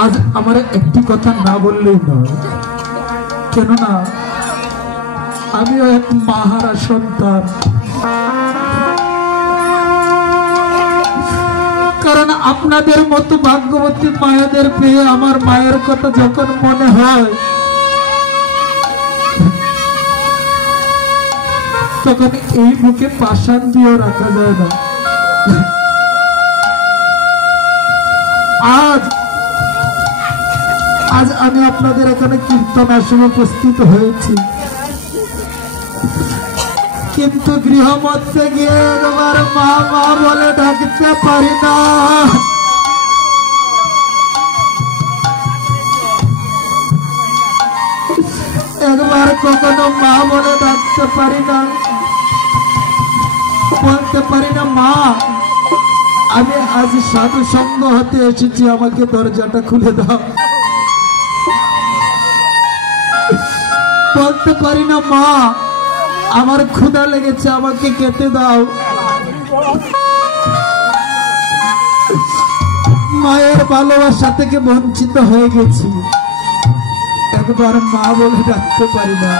आज আমার একটি কথা না বললেই নয়, কেননা আমিও এক মাহারা সন্তান। কারণ আপনাদের মতো ভাগ্যবতী মায়েদের পেয়ে আমার মায়ের কথা যখন মনে হয় তখন এই বুকে পাষাণ দিয়েও রাখা যায় না। আজ আজ আমি আপনাদের এখানে কীর্তন আসনে উপস্থিত হয়েছি, কিন্তু গৃহমধ্যে গিয়ে একবার মা মা বলে ডাকতে পারি না। একবার কখনো মা বলে ডাকতে পারি না, বলতে পারি না মা আমি আজ সাধু সঙ্গ হতে এসেছি, আমাকে দরজাটা খুলে দাও। বলতে পারি না মা আমার ক্ষুধা লেগেছে, আমাকে খেতে দাও। মায়ের ভালোবাসা থেকে বঞ্চিত হয়ে গেছি, একবার মা বলে ডাকতে পারি না।